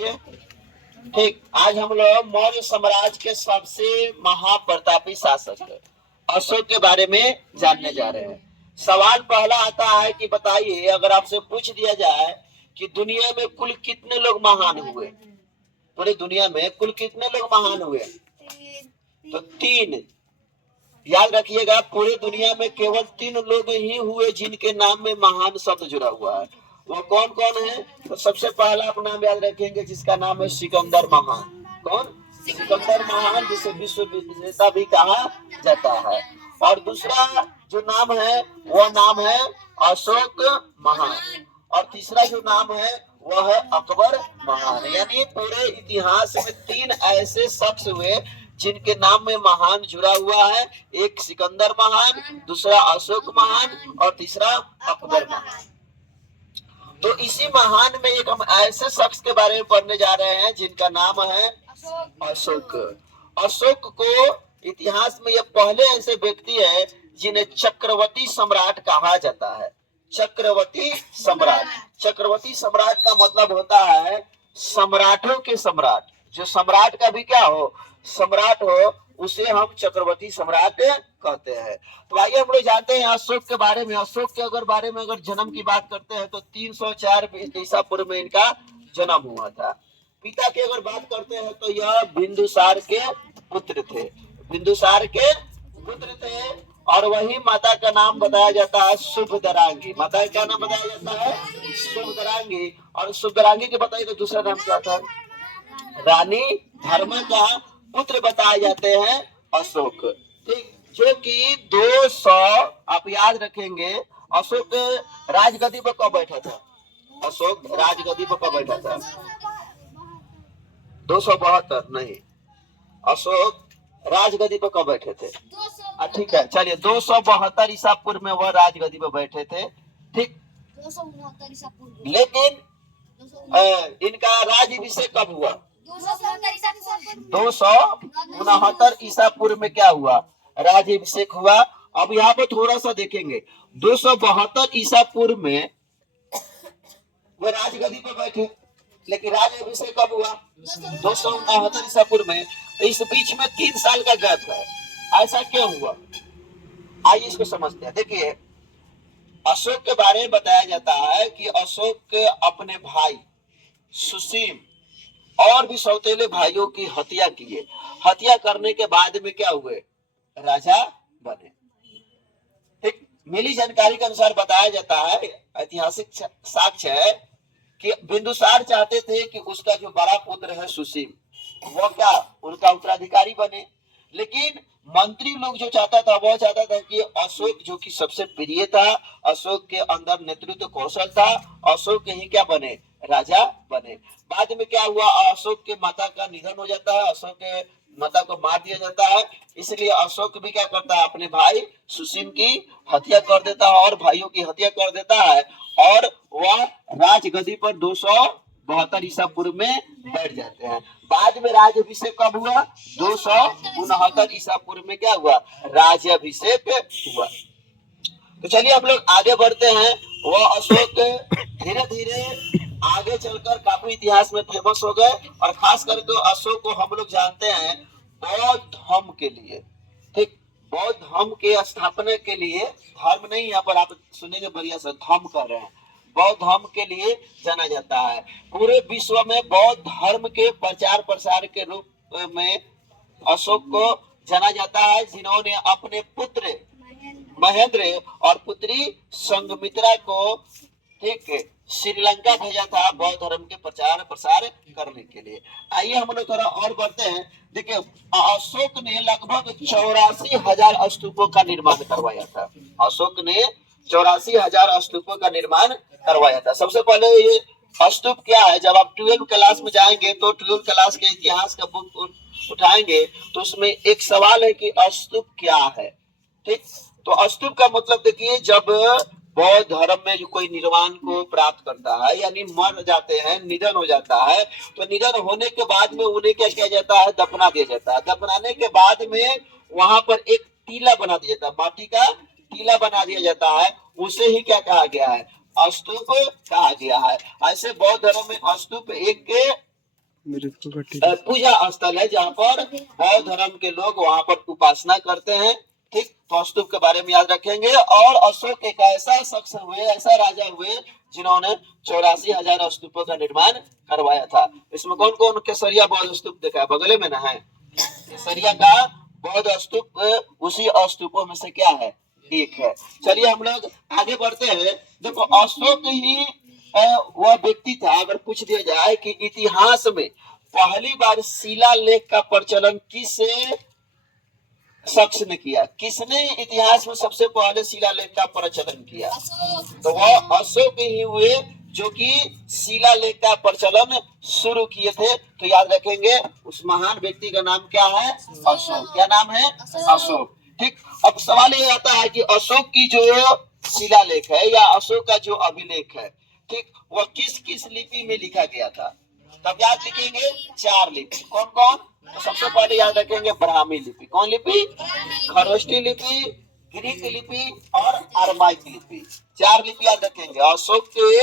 ठीक, आज हम लोग मौर्य साम्राज्य के सबसे महाप्रतापी शासक अशोक के बारे में जानने जा रहे हैं। सवाल पहला आता है कि बताइए, अगर आपसे पूछ दिया जाए कि दुनिया में कुल कितने लोग महान हुए, पूरी दुनिया में कुल कितने लोग महान हुए, तो तीन। याद रखिएगा, पूरी दुनिया में केवल 3 लोग ही हुए जिनके नाम में महान शब्द जुड़ा हुआ है। वो कौन कौन है? तो सबसे पहला आप नाम याद रखेंगे जिसका नाम है सिकंदर महान। कौन? सिकंदर महान, जिसे विश्व विजेता भी कहा जाता है। और दूसरा जो नाम है वह नाम है अशोक महान। और तीसरा जो नाम है वह है अकबर महान। यानी पूरे इतिहास में 3 ऐसे शख्स हुए जिनके नाम में महान जुड़ा हुआ है। एक सिकंदर महान, दूसरा अशोक महान और तीसरा अकबर महान। तो इसी महान में एक हम ऐसे शख्स के बारे में पढ़ने जा रहे हैं जिनका नाम है अशोक। अशोक को इतिहास में ये पहले ऐसे व्यक्ति है जिन्हें चक्रवर्ती सम्राट कहा जाता है। चक्रवर्ती सम्राट। चक्रवर्ती सम्राट का मतलब होता है सम्राटों के सम्राट। जो सम्राट का भी क्या हो, सम्राट हो, उसे हम चक्रवर्ती सम्राट कहते हैं। तो आइए हम लोग जानते हैं अशोक के बारे में। अशोक के बारे में अगर जन्म की बात करते हैं तो 304 ईसा पूर्व में इनका जन्म हुआ था। पिता की अगर बात करते हैं तो यह बिंदुसार के पुत्र थे। बिंदुसार के पुत्र थे। और वही माता का नाम बताया जाता है शुभदरांगी। माता का नाम बताया जाता है शुभदरांगी। और शुभदरांगी के बताइए तो दूसरा नाम क्या था? रानी धर्मा का पुत्र बताए जाते हैं अशोक। ठीक, जो कि 200, आप याद रखेंगे, अशोक राजगद्दी पर कब बैठा था? अशोक राजगद्दी पर कब बैठा था? 272 नहीं, अशोक राजगद्दी पर कब बैठे थे? ठीक है, चलिए 272 ईसा पूर्व में वह राजगद्दी पर बैठे थे। ठीक, लेकिन इनका राज्याभिषेक कब हुआ? 269 ईसा पूर्व में क्या हुआ? राज्याभिषेक हुआ। अब यहाँ पे थोड़ा सा देखेंगे, 272 ईसा पूर्व में वो राजगद्दी पर बैठे, लेकिन राज्याभिषेक कब हुआ? 269 ईसा पूर्व में। तो इस बीच में 3 साल का गैप है। ऐसा क्यों हुआ? आइए इसको समझते हैं। देखिए, अशोक के बारे में बताया जाता है कि अशोक अपने भाई सुसीम और भी सौतेले भाइयों की हत्या किए। हत्या करने के बाद में क्या हुए? राजा बने। ठीक, मिली जानकारी के अनुसार बताया जाता है, ऐतिहासिक साक्ष्य है कि बिंदुसार चाहते थे कि उसका जो बड़ा पुत्र है सुसीम, वो क्या उनका उत्तराधिकारी बने। लेकिन मंत्री लोग जो चाहता था, वो चाहता था कि अशोक, जो कि सबसे प्रिय था, अशोक के अंदर नेतृत्व कौशल था, अशोक ही क्या बने? राजा बने। बाद में क्या हुआ? अशोक के माता का निधन हो जाता है, अशोक के माता को मार दिया जाता है। इसलिए अशोक भी क्या करता है? अपने भाई सुसीम की हत्या कर देता है और भाइयों की हत्या कर देता है। और वह राजगद्दी पर 272 ईसा पूर्व में बैठ जाते हैं। बाद में राज्याभिषेक कब हुआ? 269 ईसा पूर्व में क्या हुआ? राज्याभिषेक हुआ। तो चलिए हम लोग आगे बढ़ते हैं। वह अशोक धीरे धीरे आगे चलकर काफी इतिहास में फेमस हो गए। और खास करके अशोक को हम लोग जानते हैं बौद्ध धर्म के लिए। ठीक, बौद्ध धर्म के स्थापना के लिए, धर्म नहीं, यहाँ पर आप सुनेंगे बढ़िया से धर्म कर रहे हैं, बौद्ध धर्म के लिए जाना जाता है। पूरे विश्व में बौद्ध धर्म के प्रचार प्रसार के रूप में अशोक को जाना जाता है, जिन्होंने अपने पुत्र महेंद्र और पुत्री संघमित्रा को ठीक श्रीलंका भेजा था बौद्ध धर्म के प्रचार प्रसार करने के लिए। आइए हम लोग थोड़ा और बढ़ते हैं। देखिए, अशोक ने लगभग 84,000 स्तूपों का निर्माण करवाया था। अशोक ने 84,000 स्तूपों का निर्माण करवाया था। सबसे पहले ये स्तूप क्या है? जब आप 12 क्लास में जाएंगे तो 12 क्लास के इतिहास का बुक उठाएंगे तो उसमें एक सवाल है कि स्तूप क्या है। ठीक, तो स्तूप का मतलब देखिए, जब बौद्ध धर्म में जो कोई निर्वाण को प्राप्त करता है, यानी मर जाते हैं, निधन हो जाता है, तो निधन होने के बाद में उन्हें क्या किया जाता है? दफना दिया जाता है। दफनाने के बाद में वहां पर एक टीला बना दिया जाता है, माटी का टीला बना दिया जाता है। उसे ही क्या कहा गया है? स्तूप कहा गया है। ऐसे बौद्ध धर्म में स्तूप एक के पूजा स्थल है जहाँ पर बौद्ध धर्म के लोग वहाँ पर उपासना करते हैं। ठीक, तो स्तूप के बारे में याद रखेंगे। और अशोक एक ऐसा शख्स हुए, ऐसा राजा हुए जिन्होंने 84,000 स्तूपों का निर्माण करवाया था। इसमें कौन कौन केसरिया बौद्ध स्तूप देखा है? बगले में ना है केसरिया का बौद्ध स्तूप, उसी स्तूपों में से क्या है? एक है। चलिए हम लोग आगे बढ़ते हैं। देखो अशोक ही वह व्यक्ति था, अगर पूछ दिया जाए कि इतिहास में पहली बार शिलालेख का प्रचलन किस शख्स ने किया, किसने इतिहास में सबसे पहले शिलालेख का प्रचलन किया, तो वह अशोक ही हुए जो कि शिलालेख का प्रचलन शुरू किए थे। तो याद रखेंगे उस महान व्यक्ति का नाम क्या है? अशोक। क्या नाम है? अशोक। ठीक, अब सवाल ये आता है कि अशोक की जो शिलालेख है या अशोक का जो अभिलेख है, ठीक, वह किस किस लिपि में लिखा गया था? तब याद लिखेंगे 4 लिपि। कौन कौन? तो सबसे पहले याद रखेंगे ब्राह्मी लिपि। कौन लिपि? खरोष्टी लिपि, ग्रीक लिपि और अरमाइक लिपि। 4 लिपि याद रखेंगे। अशोक के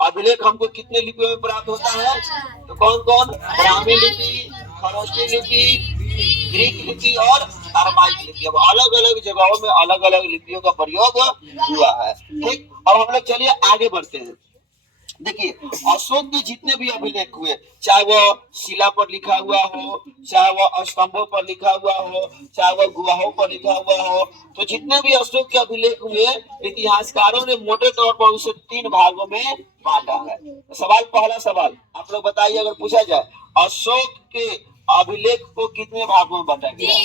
अभिलेख हमको कितने लिपियों में प्राप्त होता है? तो कौन कौन? ब्राह्मी लिपि, खरोष्टी लिपि, ग्रीक लिपि और अरमाइक लिपि। अब अलग अलग जगहों में अलग अलग लिपियों का प्रयोग हुआ है। ठीक, अब हम लोग चलिए आगे बढ़ते हैं। देखिए अशोक के जितने भी अभिलेख हुए, चाहे वो शिला पर लिखा हुआ हो, चाहे वो स्तंभों पर लिखा हुआ हो, चाहे वो गुहाओं पर लिखा हुआ हो, तो जितने भी अशोक के अभिलेख हुए, इतिहासकारों ने मोटे तौर पर उसे 3 भागों में बांटा है। सवाल, पहला सवाल आप लोग बताइए, अगर पूछा जाए अशोक के अभिलेख को कितने भागों में बांटा गया?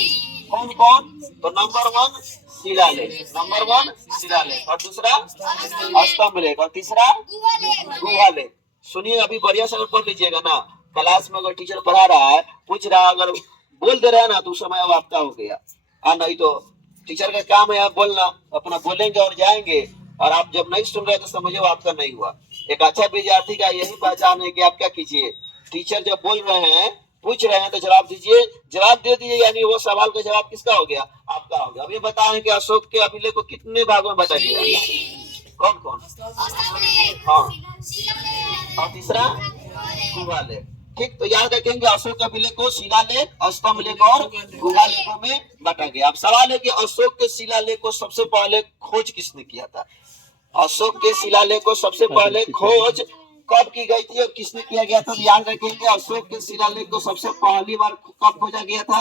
कौन कौन? तो नंबर 1 शिलालेख, नंबर 1 शिलालेख, और दूसरा स्तंभ लेख, और तीसरा गुहा लेख। सुनिए अभी बढ़िया से पढ़ लीजिएगा ना। क्लास में अगर टीचर पढ़ा रहा है, पूछ रहा है, अगर बोल दे रहा है ना तो समय अब आपका हो गया। नहीं तो टीचर का काम है आप बोलना, अपना बोलेंगे और जाएंगे, और आप जब नहीं सुन रहे तो समझो आपका नहीं हुआ। एक अच्छा विद्यार्थी का यही पहचान है कि आप क्या कीजिए, टीचर जब बोल रहे हैं, पूछ रहे हैं तो जवाब दीजिए, जवाब दे दिए, यानी वो सवाल का जवाब किसका हो गया? आपका हो गया। अब ये बताएं कि अशोक के अभिलेख को कितने भागों में बांटा गया? कौन कौन? हाँ, और तीसरा गुहा लेख। ठीक, तो याद रखेंगे अशोक के अभिलेख को शिलालेख, स्तंभ लेख और गुहा लेखों में बांटा गया। अब सवाल है कि अशोक के शिलालेख को सबसे पहले खोज किसने किया था? अशोक के शिलालेख को सबसे पहले खोज कब की गई थी और किसने किया गया था? याद रखेंगे अशोक के शिलालेख को सबसे पहली बार कब खोजा गया था?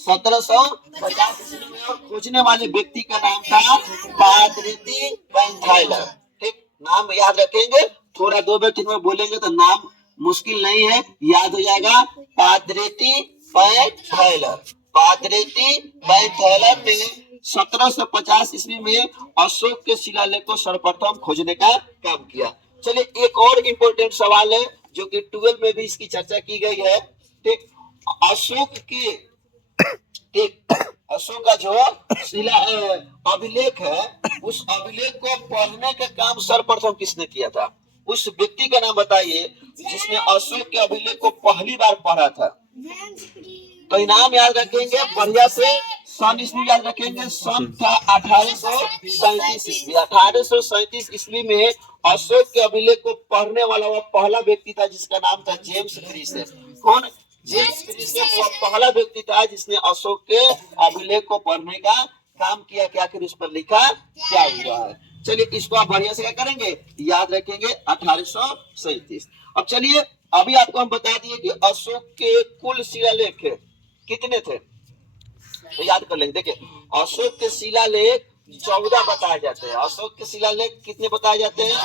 1750 ईस्वी में। और खोजने वाले व्यक्ति का नाम था पादरेती पैंथाइलर। ठीक, नाम याद रखेंगे, थोड़ा 2 व्यक्ति में बोलेंगे तो नाम मुश्किल नहीं है, याद हो जाएगा। पादरेती पैंथाइलर, पादरेती पैंथाइलर ने 1750 ईस्वी में अशोक के शिलालेख को सर्वप्रथम खोजने का काम किया। चलिए एक और इम्पोर्टेंट सवाल है जो कि 12 में भी इसकी चर्चा की गई है। ठीक, अशोक के, ठीक, अशोक का जो शिला अभिलेख है, उस अभिलेख को पढ़ने का काम सर्वप्रथम किसने किया था? उस व्यक्ति का नाम बताइए जिसने अशोक के अभिलेख को पहली बार पढ़ा था। तो इनाम याद रखेंगे बढ़िया से, सन ईस्वी याद रखेंगे। सन था 1837 ईस्वी। 1837 ईस्वी में अशोक के अभिलेख को पढ़ने वाला वह पहला व्यक्ति था जिसका नाम था जेम्स प्रिसेप। कौन? जेम्स प्रिसेप वह पहला व्यक्ति था जिसने अशोक के अभिलेख को पढ़ने का काम किया कि आखिर उस पर लिखा क्या हुआ है। चलिए इसको आप बढ़िया से क्या करेंगे, याद रखेंगे 1837। अब चलिए अभी आपको हम बता दिए कि अशोक के कुल शिलालेख कितने थे, तो याद कर लेंगे। देखिए अशोक के शिलालेख 14 बताए जाते हैं। अशोक के शिलालेख कितने बताए जाते हैं?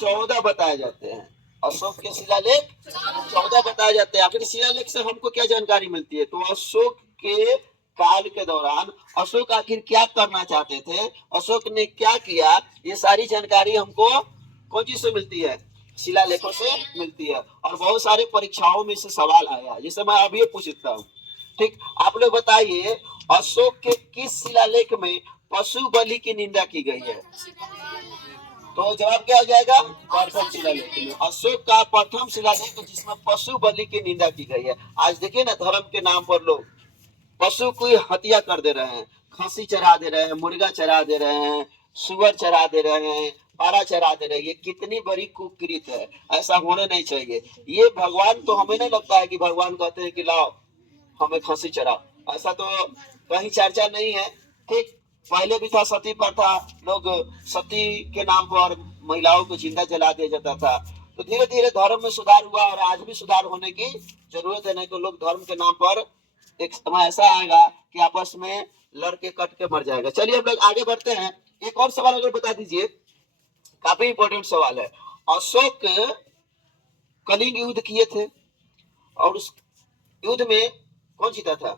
14 बताए जाते हैं। अशोक के शिलालेख 14 बताए जाते हैं। आखिर शिलालेख से हमको क्या जानकारी मिलती है? तो अशोक के काल के दौरान अशोक आखिर क्या करना चाहते थे, अशोक ने क्या किया, ये सारी जानकारी हमको कौन चीज से मिलती है? शिलालेखों से मिलती है। और बहुत सारे परीक्षाओं में से सवाल आया, जैसे मैं अभी पूछता हूँ। ठीक, आप लोग बताइए अशोक के किस शिलालेख में पशु बलि की निंदा की गई है? तो जवाब क्या हो जाएगा? प्रथम शिलालेख में। अशोक का प्रथम शिलालेख जिसमें पशु बलि की निंदा की गई है। आज देखिए ना, धर्म के नाम पर लोग पशु की हत्या कर दे रहे हैं, खसी चरा दे रहे हैं, मुर्गा चरा दे रहे हैं, सुअर चरा दे रहे हैं, हरा चरा दे रही है। कितनी बड़ी कुकृत है, ऐसा होना नहीं चाहिए। ये भगवान तो हमें नहीं लगता है कि भगवान कहते हैं कि लाओ हमें खसी चराओ, ऐसा तो कहीं चर्चा नहीं है। ठीक, पहले भी था सती प्रथा, लोग सती के नाम पर महिलाओं को जिंदा जला दिया जाता था। तो धीरे धीरे धर्म में सुधार हुआ और आज भी सुधार होने की जरूरत है, नहीं तो लोग धर्म के नाम पर एक समय ऐसा आएगा कि आपस में लड़के कट के मर जाएगा। चलिए हम लोग आगे बढ़ते हैं। एक और सवाल अगर बता दीजिए, काफी इंपॉर्टेंट सवाल है। अशोक कलिंग युद्ध किए थे और उस युद्ध में कौन जीता था?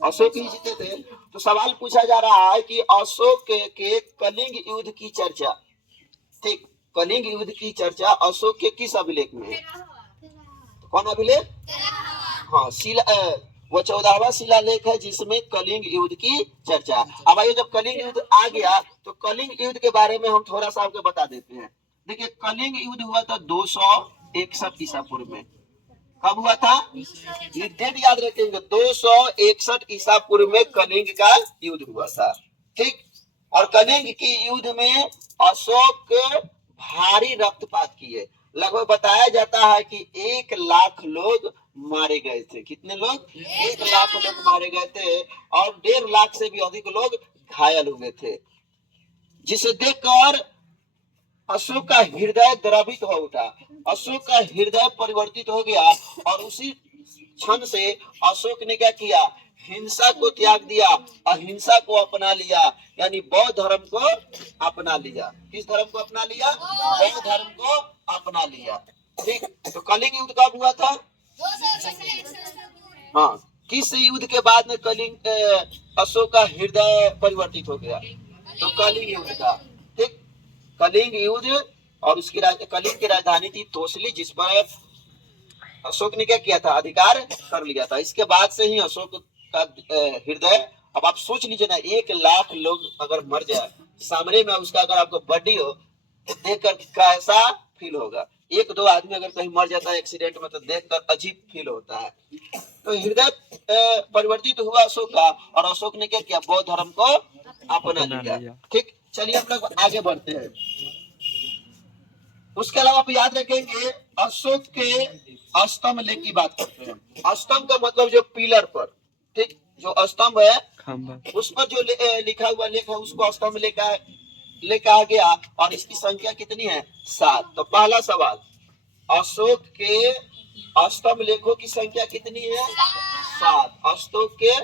अशोक ही जीते थे। तो सवाल पूछा जा रहा है कि अशोक के कलिंग युद्ध की चर्चा, ठीक, कलिंग युद्ध की चर्चा अशोक के किस अभिलेख में है? तो कौन अभिलेख? हाँ, वो 14वां शिलालेख है जिसमें कलिंग युद्ध की चर्चा। अब आइए, जब कलिंग युद्ध आ गया तो कलिंग युद्ध के बारे में हम थोड़ा सा आपको बता देते हैं। देखिए, कलिंग युद्ध हुआ था 261 ईसा पूर्व में। कब हुआ था? ये डेट याद रखेंगे, 261 ईसा पूर्व में कलिंग का युद्ध हुआ था। ठीक, और कलिंग की युद्ध में अशोक भारी रक्तपात किए। लगभग बताया जाता है कि 1 लाख लोग मारे गए थे। कितने लोग? 1 लाख लोग मारे गए थे और 1.5 लाख से भी अधिक लोग घायल हुए थे, जिसे देखकर अशोक का हृदय द्रवित हो उठा। अशोक का हृदय परिवर्तित हो गया और उसी क्षण से अशोक ने क्या किया? हिंसा को त्याग दिया, अहिंसा को अपना लिया, यानी बौद्ध धर्म को अपना लिया। किस धर्म को अपना लिया? बौद्ध धर्म को अपना लिया। ठीक, तो कलिंग युद्ध कब हुआ था? हाँ, किस युद्ध के बाद में कलिंग अशोक का हृदय परिवर्तित हो गया? तो कलिंग युद्ध का। ठीक, कलिंग युद्ध, और उसकी कलिंग की राजधानी थी तोसली, जिस पर अशोक ने क्या किया था? अधिकार कर लिया था। इसके बाद से ही अशोक का हृदय, अब आप सोच लीजिए ना, 1 लाख लोग अगर मर जाए सामने में, उसका अगर आपको बॉडी हो तो देखकर कैसा फील होगा? 1-2 आदमी अगर कहीं मर जाता है एक्सीडेंट में तो देखकर अजीब फील होता है। तो हृदय परिवर्तित हुआ अशोक का, और अशोक ने क्या किया? बौद्ध धर्म को अपना लिया। ठीक, चलिए हम लोग आगे बढ़ते हैं। उसके अलावा आप याद रखेंगे, अशोक के स्तंभ लेख की बात करते हैं। स्तंभ का मतलब जो पिलर पर, ठीक, जो स्तंभ है उस पर जो लिखा हुआ लेख है उसको स्तंभ लेख कहा गया। और इसकी संख्या कितनी है? 7। तो पहला सवाल, अशोक के स्तंभ लेखों की संख्या कितनी है? 7। अशोक के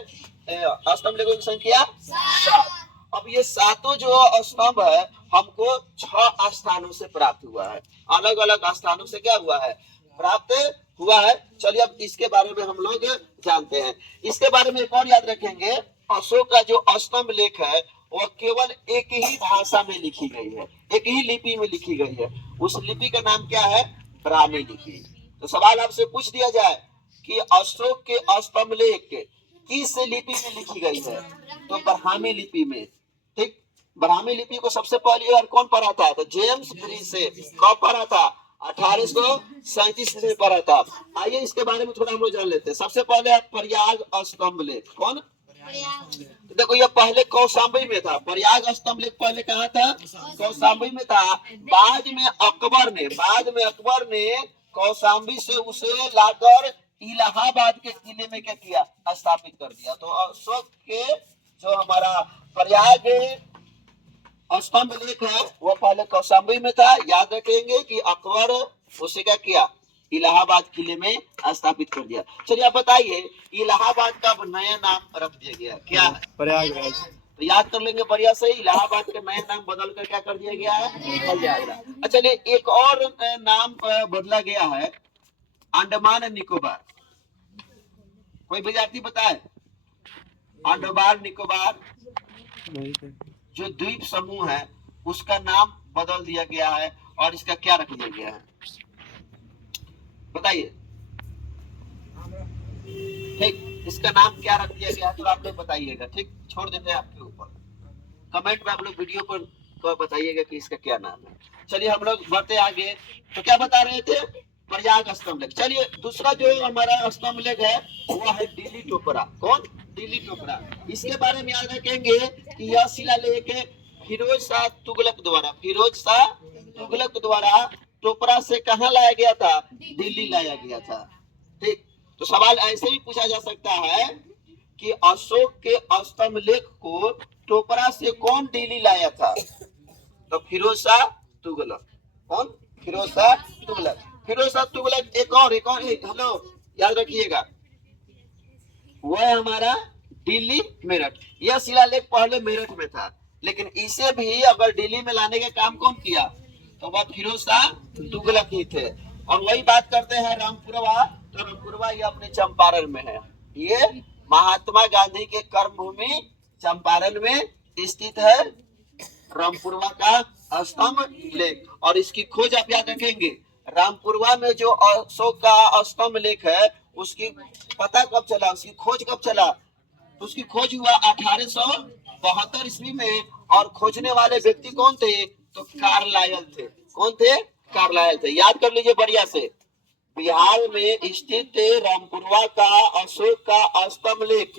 स्तंभ लेखों की संख्या 7। अब ये 7 जो स्तंभ है हमको 6 स्थानों से प्राप्त हुआ है। अलग अलग स्थानों से क्या हुआ है? प्राप्त हुआ है। चलिए अब इसके बारे में हम लोग जानते हैं। इसके बारे में एक और याद रखेंगे, अशोक का जो स्तंभ लेख है वह केवल एक ही भाषा में लिखी गई है, एक ही लिपि में लिखी गई है। उस लिपि का नाम क्या है? ब्राह्मी लिपि। तो सवाल आपसे पूछ दिया जाए कि अशोक के स्तंभ लेख किस लिपि में लिखी गई है? तो ब्राह्मी लिपि में। ठीक, ब्राह्मी लिपि को सबसे पहले बार कौन पढ़ा था? तो जेम्स ब्रिज से। कब पढ़ा था? 1837 में पढ़ा था। आइए इसके बारे में थोड़ा हम लोग जान लेते हैं। सबसे पहले प्रयाग स्तंभ लेख। कौन? देखो, ये पहले कौशाम्बी में था। प्रयाग स्तंभ लेख पहले कहाँ था? कौशाम्बी में था। बाद में अकबर ने कौशाम्बी से उसे लाकर इलाहाबाद के किले में क्या किया? स्थापित कर दिया। तो अशोक के जो हमारा प्रयाग स्तंभ लेख है वो पहले कौशाम्बी में था। याद रखेंगे कि अकबर उसे क्या किया? इलाहाबाद किले में स्थापित कर दिया। चलिए आप बताइए, इलाहाबाद का नया नाम रख दिया गया क्या है? प्रयागराज। तो याद कर लेंगे बढ़िया से, इलाहाबाद का नया नाम बदल कर क्या कर दिया गया है? प्रयागराज। अच्छा, चलिए एक और नाम बदला गया है, अंडमान निकोबार। कोई विद्यार्थी बताए? अंडमान निकोबार जो द्वीप समूह है उसका नाम बदल दिया गया है, और इसका क्या रख दिया गया है? बताइए। ठीक, इसका नाम क्या रख दिया गया है तो आप लोग बताइएगा। ठीक, छोड़ देते हैं आपके ऊपर, कमेंट में आप लोग वीडियो को बताइएगा कि इसका क्या नाम है। चलिए हम लोग बढ़ते आगे। तो क्या बता रहे थे? प्रयाग स्तंभ लेख। चलिए दूसरा जो हमारा स्तंभ लेख है वो है दिल्ली टोपरा। कौन? दिल्ली टोपरा। इसके बारे में याद रखेंगे कि यह शिलालेख फिरोज शाह तुगलक द्वारा टोपरा से कहाँ लाया गया था? दिल्ली लाया गया था। ठीक, तो सवाल ऐसे भी पूछा जा सकता है कि अशोक के स्तंभ लेख को टोपरा से कौन दिल्ली लाया था? तो फिरोज शाह तुगलक। कौन? फिरोज शाह तुगलक। फिरोज शाह तुगलक एक और हेलो याद रखिएगा, वो है हमारा दिल्ली मेरठ। यह शिलालेख पहले मेरठ में था, लेकिन इसे भी अगर दिल्ली में लाने का काम कौन किया? तो वह फिरोज शाह तुगलक ही थे। और वही बात करते हैं रामपुरवा, तो रामपुरवा ये अपने चंपारण में है। ये महात्मा गांधी के कर्मभूमि चंपारण में स्थित है रामपुरवा का स्तंभ लेख। और इसकी खोज आप याद रखेंगे, रामपुरवा में जो अशोक का स्तंभ लेख है उसकी पता कब चला, उसकी खोज कब चला? उसकी खोज हुआ 1872 ईस्वी में। और खोजने वाले व्यक्ति कौन थे? तो कार्लायल थे। कौन थे? कार्लायल थे। याद कर लीजिए बढ़िया से, बिहार में स्थित रामपुरवा का अशोक का स्तंभ लेख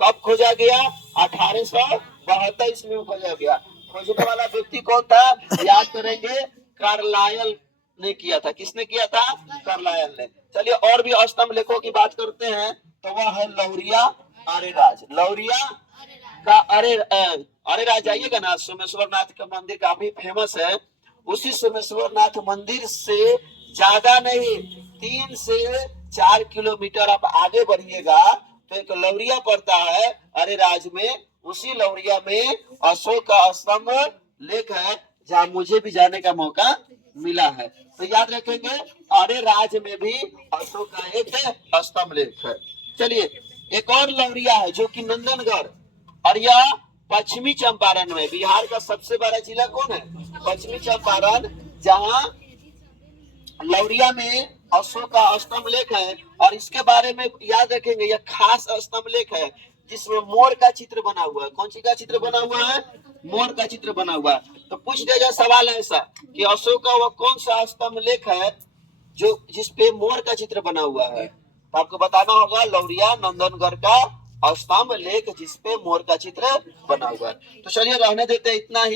कब खोजा गया? 1872 ईस्वी में खोजा गया। खोजने वाला व्यक्ति कौन था? याद करेंगे, कार्लायल ने किया था। किसने किया था? कार्लायल ने। चलिए और भी स्तंभ लेखों की बात करते हैं, तो वह है लौरिया आर्यराज। लौरिया का आर्यराज जाइएगा ना, सोमेश्वर नाथ का मंदिर काफी फेमस है। उसी सोमेश्वर नाथ मंदिर से ज्यादा नहीं, 3 से 4 किलोमीटर आप आगे बढ़िएगा तो एक लौरिया पड़ता है आर्यराज में। उसी लौरिया में अशोक का स्तंभ लेख है, जहाँ मुझे भी जाने का मौका मिला है। तो याद रखेंगे, आर्यराज में भी अशोक का एक स्तंभ लेख है। चलिए एक और लौरिया है जो कि नंदनगढ़, और यह पश्चिमी चंपारण में। बिहार का सबसे बड़ा जिला कौन है? पश्चिमी चंपारण, जहां लौरिया में अशोक का स्तंभ लेख है। और इसके बारे में याद रखेंगे, यह खास स्तंभ लेख है जिसमें मोर का चित्र बना हुआ है। कौन सी का चित्र बना हुआ है? मोर का चित्र बना हुआ है। तो पूछ दिया जाए सवाल ऐसा कि अशोक का वह कौन सा स्तंभ लेख है जो जिसपे मोर का चित्र बना हुआ है? तो आपको बताना होगा लौरिया नंदनगढ़ का स्तंभ लेख जिसपे मोर का चित्र बना हुआ है। तो चलिए रहने देते इतना ही।